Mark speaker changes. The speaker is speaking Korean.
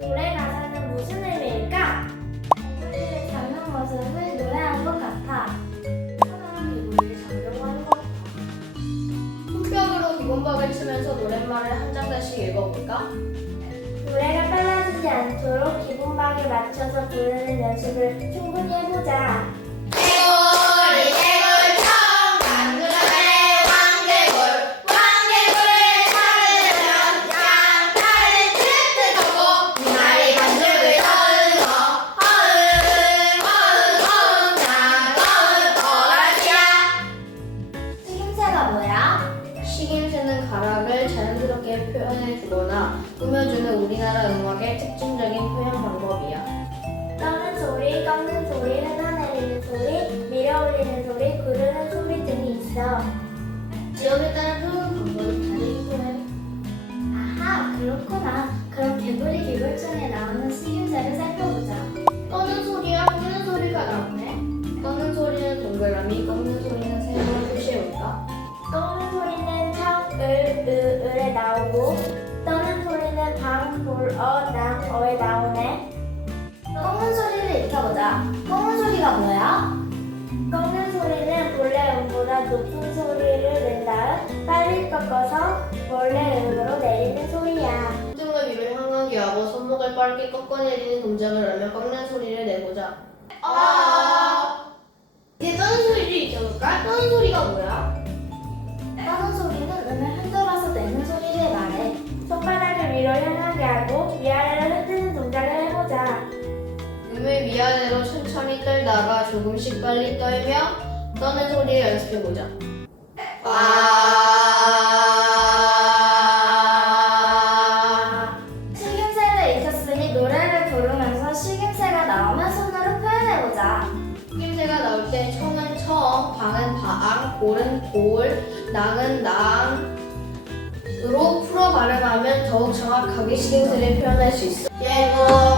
Speaker 1: 노래가 사는 무슨 의미일까?
Speaker 2: 우리를 잡는 것은 늘 노래한 것 같아.
Speaker 3: 사람이 우리를 잡려 하는 것 같아. 흑벽으로 기본박을 치면서 노랫말을 한 장씩 읽어볼까?
Speaker 1: 노래가 빨라지지 않도록 기본박에 맞춰서 부르는 연습을 충분히 해보자.
Speaker 3: 표현해주거나 꾸며주는 우리나라 음악의 특징적인 표현 방법이야.
Speaker 2: 까는 소리, 깎는 소리, 흩어내는 소리, 밀어올리는 소리, 구르는 소리 등이 있어.
Speaker 3: 지역에 따라 표현 방법이 다르기 때
Speaker 1: 아하, 그렇구나.
Speaker 2: 불어난 어에 나오네.
Speaker 3: 꺾는 소리를 익혀보자.
Speaker 1: 꺾는 소리가 뭐야?
Speaker 2: 꺾는 소리는 본래 음보다 높은 소리를 낸 다음 빨리 꺾어서 본래 음으로 내리는 소리야.
Speaker 3: 손등을 위로 향하게 하고 손목을 빠르게 꺾어내리는 동작을 하며 꺾는 소리를 내보자.
Speaker 4: 아아
Speaker 3: 천천히 떨다가 조금씩 빨리 떨며 떠는 소리를 연습해보자.
Speaker 4: 와~
Speaker 1: 식임새를 익혔으니 노래를 부르면서 식임새가 나오는 손으로 표현해보자.
Speaker 3: 식임새가 나올 때 청은 청, 방은 방, 골은 골, 낭은 낭. 으로 풀어 발음하면 더욱 정확하게 식임새를 표현할 수 있어.
Speaker 4: 예고!